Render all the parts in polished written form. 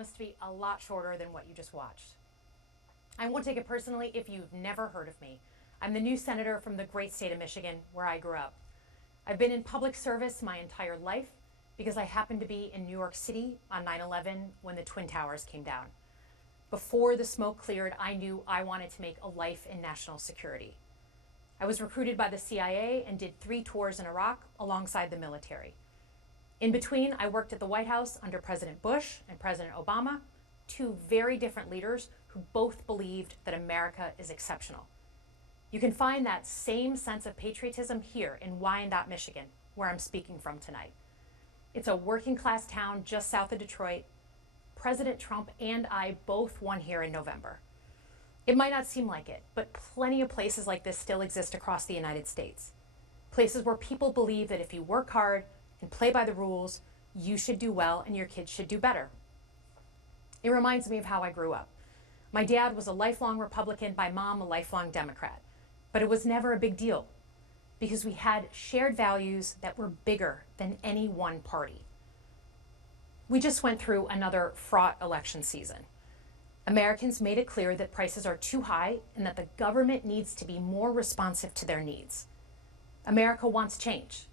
promised to be a lot shorter than what you just watched. I won't take it personally if you've never heard of me. I'm the new senator from the great state of Michigan, where I grew up. I've been in public service my entire life because I happened to be in New York City on 9/11 when the Twin Towers came down. Before the smoke cleared, I knew I wanted to make a life in national security. I was recruited by the CIA and did 3 tours in Iraq alongside the military. In between, I worked at the White House under President Bush and President Obama, 2 very different leaders who both believed that America is exceptional. You can find that same sense of patriotism here in Wyandotte, Michigan, where I'm speaking from tonight. It's a working class town just south of Detroit. President Trump and I both won here in November. It might not seem like it, but plenty of places like this still exist across the United States. Places where people believe that if you work hard and play by the rules, you should do well and your kids should do better. It reminds me of how I grew up. My dad was a lifelong Republican, my mom a lifelong Democrat. But it was never a big deal because we had shared values that were bigger than any one party. We just went through another fraught election season. Americans made it clear that prices are too high and that the government needs to be more responsive to their needs. America wants change,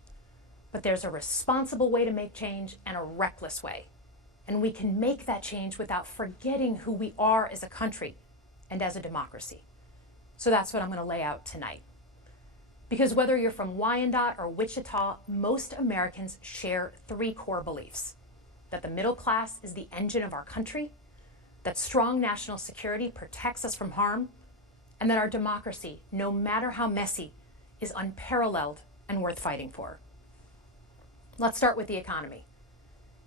but there's a responsible way to make change and a reckless way. And we can make that change without forgetting who we are as a country and as a democracy. So that's what I'm going to lay out tonight. Because whether you're from Wyandotte or Wichita, most Americans share 3 core beliefs: that the middle class is the engine of our country, that strong national security protects us from harm, and that our democracy, no matter how messy, is unparalleled and worth fighting for. Let's start with the economy.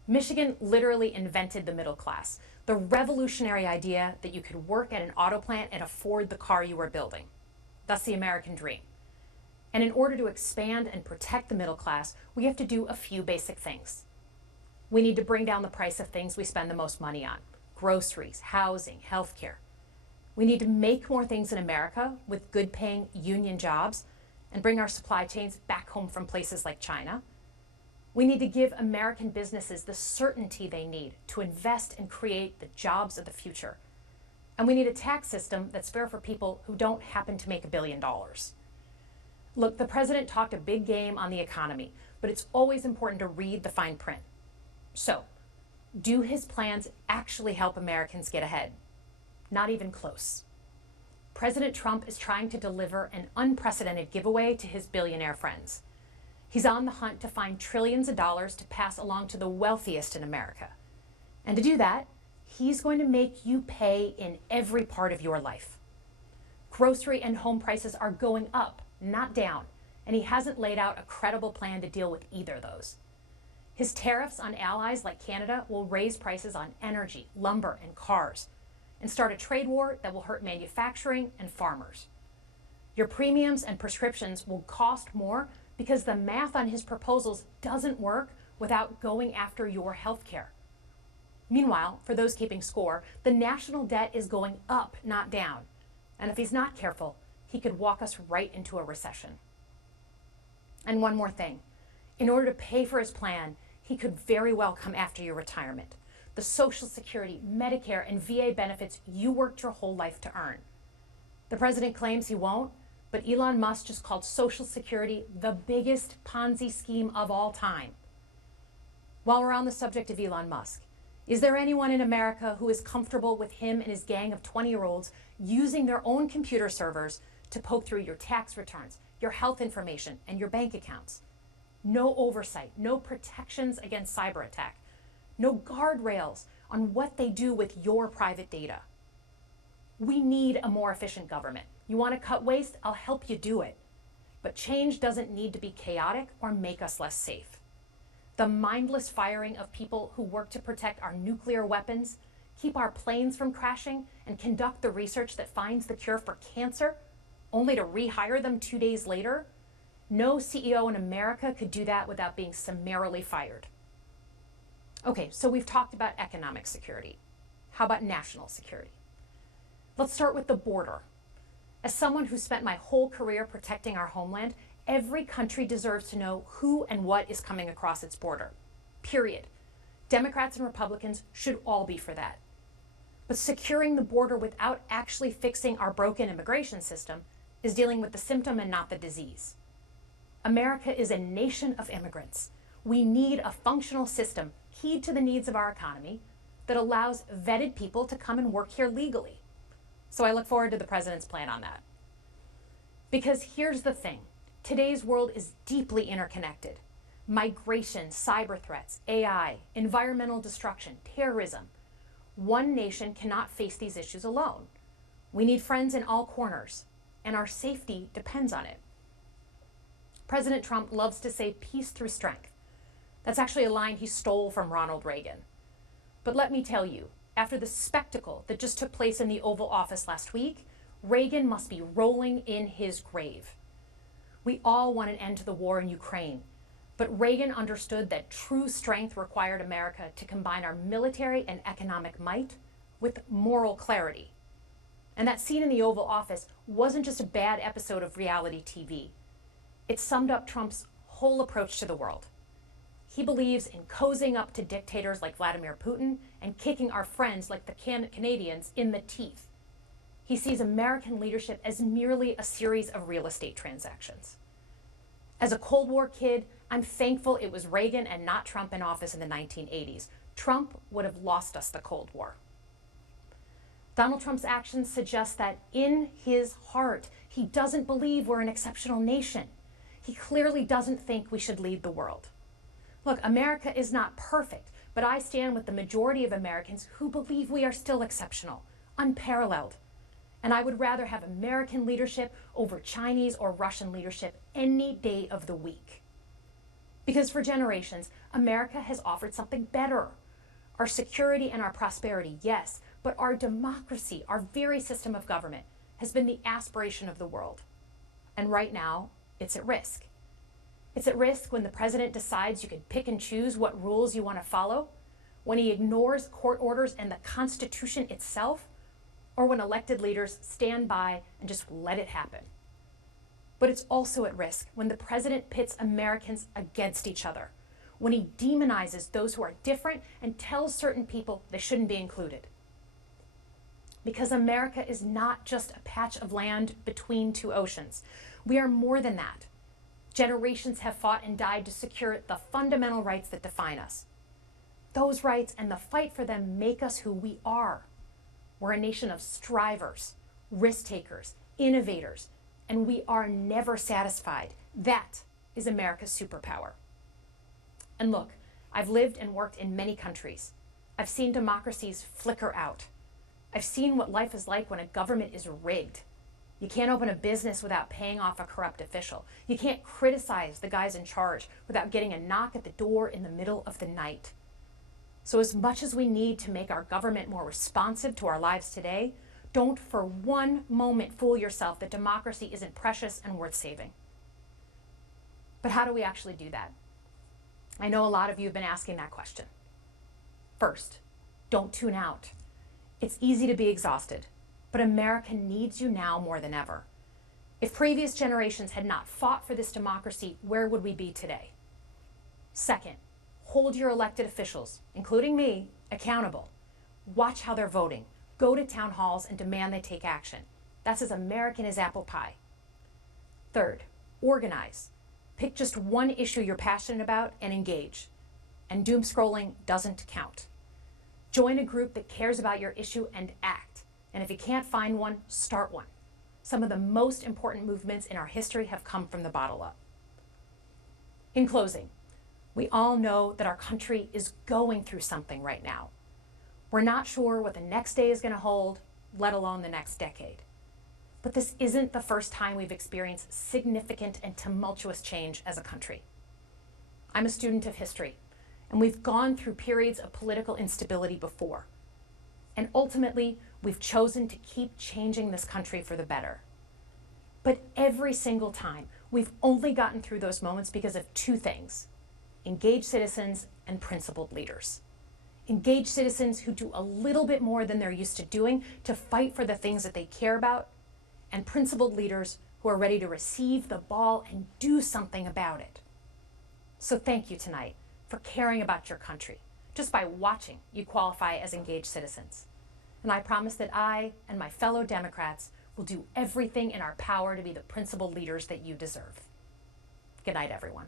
Michigan literally invented the middle class, the revolutionary idea that you could work at an auto plant and afford the car you were building. That's the American dream. And in order to expand and protect the middle class, we have to do a few basic things. We need to bring down the price of things we spend the most money on: groceries, housing, healthcare. We need to make more things in America with good-paying union jobs and bring our supply chains back home from places like China. We need to give American businesses the certainty they need to invest and create the jobs of the future. And we need a tax system that's fair for people who don't happen to make $1 billion. Look, the president talked a big game on the economy, but it's always important to read the fine print. So, do his plans actually help Americans get ahead? Not even close. President Trump is trying to deliver an unprecedented giveaway to his billionaire friends. He's on the hunt to find trillions of dollars to pass along to the wealthiest in America. And to do that, he's going to make you pay in every part of your life. Grocery and home prices are going up, not down, and he hasn't laid out a credible plan to deal with either of those. His tariffs on allies like Canada will raise prices on energy, lumber, and cars, and start a trade war that will hurt manufacturing and farmers. Your premiums and prescriptions will cost more because the math on his proposals doesn't work without going after your health care. Meanwhile, for those keeping score, the national debt is going up, not down. And if he's not careful, he could walk us right into a recession. And one more thing. In order to pay for his plan, he could very well come after your retirement, the Social Security, Medicare, and VA benefits you worked your whole life to earn. The president claims he won't, but Elon Musk just called Social Security the biggest Ponzi scheme of all time. While we're on the subject of Elon Musk, is there anyone in America who is comfortable with him and his gang of 20-year-olds using their own computer servers to poke through your tax returns, your health information, and your bank accounts? No oversight, no protections against cyber attack, no guardrails on what they do with your private data. We need a more efficient government. You want to cut waste? I'll help you do it. But change doesn't need to be chaotic or make us less safe. The mindless firing of people who work to protect our nuclear weapons, keep our planes from crashing, and conduct the research that finds the cure for cancer, only to rehire them 2 days later? No CEO in America could do that without being summarily fired. Okay, so we've talked about economic security. How about national security? Let's start with the border. As someone who spent my whole career protecting our homeland, every country deserves to know who and what is coming across its border. Period. Democrats and Republicans should all be for that. But securing the border without actually fixing our broken immigration system is dealing with the symptom and not the disease. America is a nation of immigrants. We need a functional system keyed to the needs of our economy that allows vetted people to come and work here legally. So I look forward to the president's plan on that. Because here's the thing, today's world is deeply interconnected. Migration, cyber threats, AI, environmental destruction, terrorism. One nation cannot face these issues alone. We need friends in all corners, and our safety depends on it. President Trump loves to say peace through strength. That's actually a line he stole from Ronald Reagan. But let me tell you, after the spectacle that just took place in the Oval Office last week, Reagan must be rolling in his grave. We all want an end to the war in Ukraine, but Reagan understood that true strength required America to combine our military and economic might with moral clarity. And that scene in the Oval Office wasn't just a bad episode of reality TV. It summed up Trump's whole approach to the world. He believes in cozying up to dictators like Vladimir Putin and kicking our friends like the Canadians in the teeth. He sees American leadership as merely a series of real estate transactions. As a Cold War kid, I'm thankful it was Reagan and not Trump in office in the 1980s. Trump would have lost us the Cold War. Donald Trump's actions suggest that in his heart, he doesn't believe we're an exceptional nation. He clearly doesn't think we should lead the world. Look, America is not perfect, but I stand with the majority of Americans who believe we are still exceptional, unparalleled. And I would rather have American leadership over Chinese or Russian leadership any day of the week. Because for generations, America has offered something better. Our security and our prosperity, yes, but our democracy, our very system of government, has been the aspiration of the world. And right now, it's at risk. It's at risk when the president decides you can pick and choose what rules you want to follow, when he ignores court orders and the Constitution itself, or when elected leaders stand by and just let it happen. But it's also at risk when the president pits Americans against each other, when he demonizes those who are different and tells certain people they shouldn't be included. Because America is not just a patch of land between two oceans. We are more than that. Generations have fought and died to secure the fundamental rights that define us. Those rights and the fight for them make us who we are. We're a nation of strivers, risk takers, innovators, and we are never satisfied. That is America's superpower. And look, I've lived and worked in many countries. I've seen democracies flicker out. I've seen what life is like when a government is rigged. You can't open a business without paying off a corrupt official. You can't criticize the guys in charge without getting a knock at the door in the middle of the night. So as much as we need to make our government more responsive to our lives today, don't for one moment fool yourself that democracy isn't precious and worth saving. But how do we actually do that? I know a lot of you have been asking that question. First, don't tune out. It's easy to be exhausted, but America needs you now more than ever. If previous generations had not fought for this democracy, where would we be today? Second, hold your elected officials, including me, accountable. Watch how they're voting. Go to town halls and demand they take action. That's as American as apple pie. Third, organize. Pick just one issue you're passionate about and engage. And doom scrolling doesn't count. Join a group that cares about your issue and act. And if you can't find one, start one. Some of the most important movements in our history have come from the bottom up. In closing, we all know that our country is going through something right now. We're not sure what the next day is going to hold, let alone the next decade. But this isn't the first time we've experienced significant and tumultuous change as a country. I'm a student of history, and we've gone through periods of political instability before. And ultimately, we've chosen to keep changing this country for the better. But every single time, we've only gotten through those moments because of two things: engaged citizens and principled leaders. Engaged citizens who do a little bit more than they're used to doing to fight for the things that they care about, and principled leaders who are ready to receive the ball and do something about it. So thank you tonight for caring about your country, Just by watching, you qualify as engaged citizens. And I promise that I and my fellow Democrats will do everything in our power to be the principled leaders that you deserve. Good night, everyone.